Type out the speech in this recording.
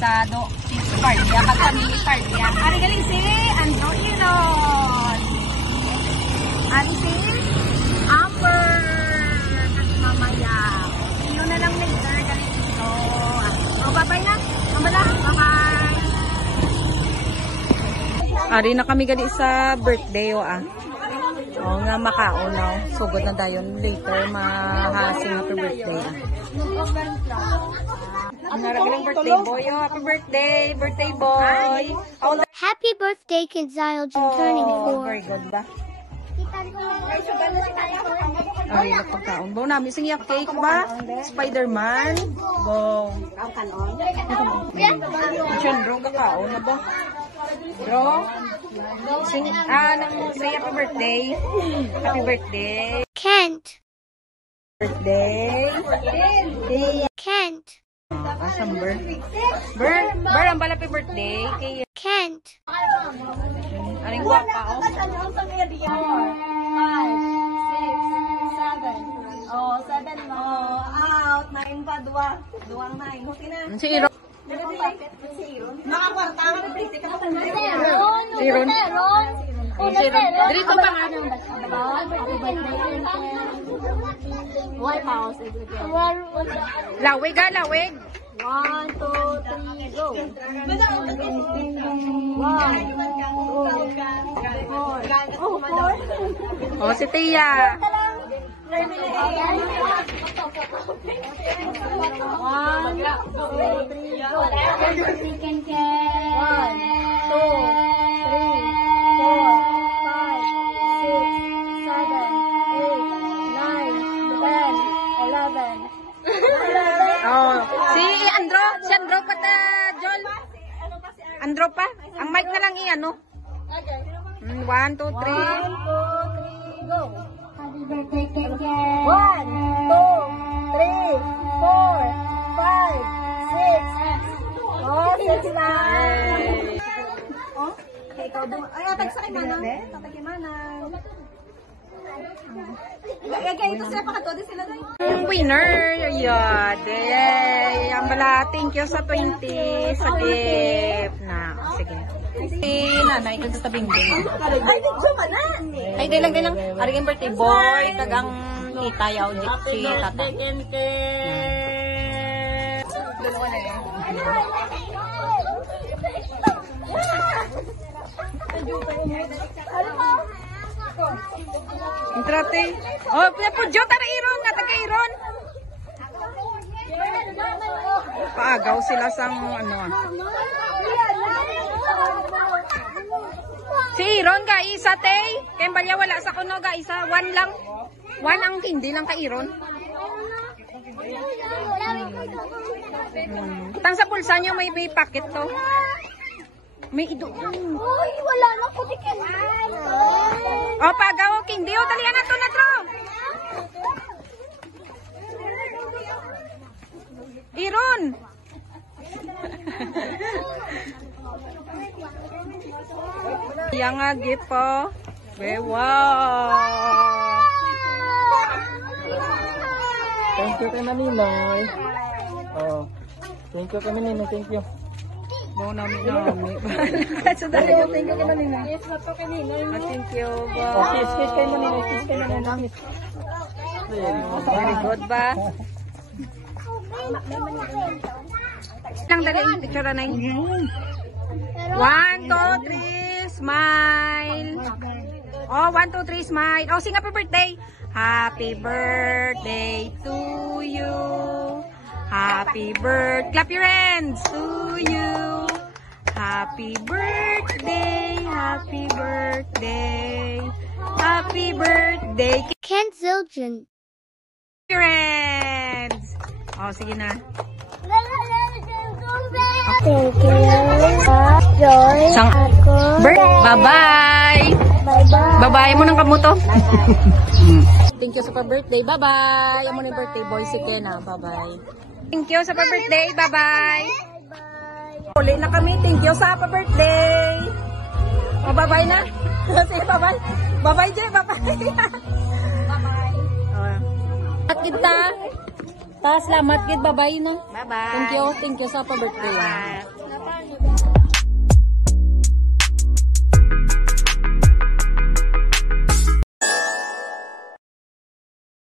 sa party. Kapag family party. Ari galing si Andrew Iron. Ari si Amber. Mamaya. Sino na lang later. Galing dito. O, bye-bye na. Mamala. Bye-bye. Ari na kami gali sa birthday o O nga makaon now. Sugod na dayon later mahasing happy birthday Ang naragaling birthday boy. Happy birthday, birthday boy. Happy birthday, Kinzile turning 4. Very good ba? Ay, pagkaon. Bo namin sing yak cake ba? Spider-Man. Bo. Bro, kakaon na ba? Bro. Sing nang say happy birthday. Happy birthday. Kent. Birthday. Kent. Asam Ber, ang happy birthday kay Kent. Aring guwapa o. 5, 6, 7. Oh, 7 mo. Out. 9 pa, 2. 9. Huti na. Si Iron. Makakwarta ka na, pretty ka pa. Si Iron. Dito pa nga. White House. Lawig ha, lawig. 1, 2, 3, go. 1, 2, 3, 4. O, si Tia. 1, Si Andro pa ta, Jol. Andro pa? Ang mic na lang i-ano. 1, 2, 3. 1, 2, 3, go. Happy birthday, Kent. 1, 2, 3, 4, 5, 6. Oh, 6 na. Oh, okay, ikaw daw. Ay, tagsakay mana. Tatagay mana. Kaya ito sila pakatodi sila doon. Winner! Yay! Ang bala, thank you sa 20 sa gift. Sige. Si nanay, kag sa tabing din. Ay, video ka na. Ay, di lang. Arigin birthday boy, kagang tita yaw, si tata. Dalawa na yan. Entrate. Oh, pinapudyo, tara Iron, nataga Iron. Paagaw sila sang Si Iron ga isa tay. Kaya balya wala sa kuno ga isa. 1 lang. 1 ang hindi lang ka Iron. Tang sa pulsa nyo may packet to. May ido. Uy, wala na ko tikin. O, pagaw, hindi. O, talian na to na to. Iron. Yang nga gift po. Wow. Thank you kay Maninoy. Oh. Thank you kay Maninoy. Thank you. Mau namin. Sa dahil thank you kay Maninoy. Yes, mato kay Ninoy. Thank you. Oh, kiss kay Maninoy. Kiss kay Maninoy. Very good ba? Lang dali yung picture na yun. 1, 2, 3, smile. Oh, 1, 2, 3, smile. Oh, sing happy birthday. Happy birthday to you. Happy birthday. Clap your hands to you. Happy birthday. Happy birthday. Happy birthday. Kent Zildjian. Your hands. Oh, sige na. Thank you, Joy. Bye-bye. Bye-bye. Bye-bye mo ng kamuto. Thank you sa pa-birthday. Bye-bye. Amo ni birthday boy si Kena. Bye-bye. Thank you sa pa-birthday. Bye-bye. Uli na kami. Thank you sa pa-birthday. Oh, bye-bye na. Sige, bye-bye. Bye-bye, Jay. Bye-bye. Bye-bye. At kita. Ta, salamat gid, bye-bye no. Bye-bye. Thank you sa pa birthday. Bye.